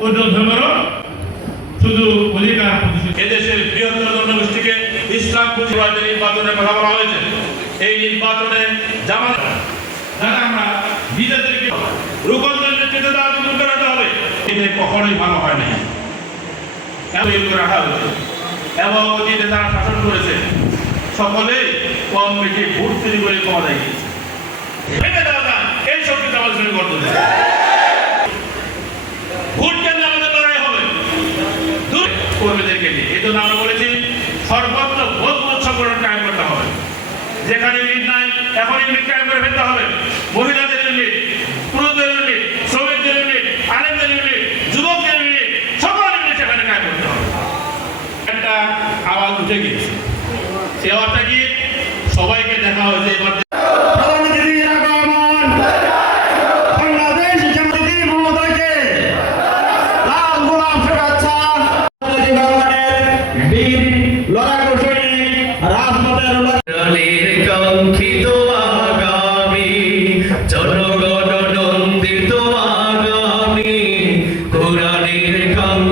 অন্যতমেরও ইসলাম বলা হয়েছে। এই হবে। কখনোই ভালো হয় না রাখা শাসন করেছে। সকলে কম বেশি ভোট তৈরি করে পাওয়া যায়। এই শক্তি আমাদের করতে কর্মীদেরকে নিয়ে। এই জন্য আমরা বলেছি সর্বত্র ভোট সংগঠন কায়েম করতে হবে। যেখানে ইউনিট নাই এখন ইউনিট কায়েম করে ফেলতে হবে। মহিলাদের ইউনিট পুরুষদের ইউনিট শ্রমিকদের ইউনিট আলেমদের ইউনিট যুবকদের ইউনিট সকল ইউনিট সেখানে কায়েম করতে হবে। একটা আওয়াজ উঠে গিয়েছে। সে আওয়াজটা কি?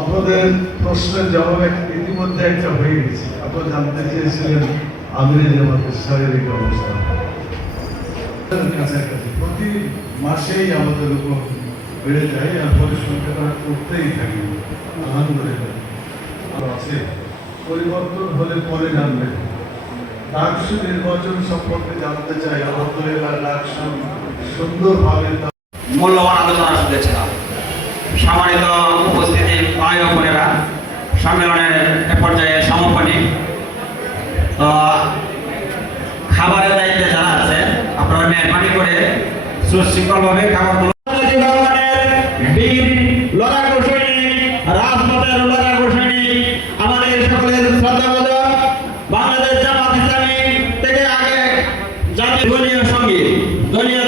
আপনাদের প্রশ্নের জবাব ইতিমধ্যে একটা হয়ে গেছে। আপনারা জানতে চেয়েছিলেন আমিরের জামাতের শারীরিক অবস্থা। কাছাকাছি প্রতি মাসেই আমাদের উপর বেড়ে যায় আর পরিসংখ্যাটা করতেই থাকি। আলহামদুলিল্লাহ। আছে। পরিবর্তন হলে পরে জানবে ডাকসু নির্বাচন সম্পর্কে জানতে চাই। আলহামদুলিল্লাহ, ডাকসু সুন্দরভাবে মূল্যবান আলোচনা শুনেছিলাম সম্মানিত উপস্থিতি ও বোনেরা সম্মেলনের পর্যায়ে সমাপনী। তো, খাবারের দায়িত্বে যারা আছে, আপনারা মেহরবানি করে সুশৃঙ্খলভাবে খাবারগুলো বাংলাদেশ থেকে দলীয় সংগীত, দলীয়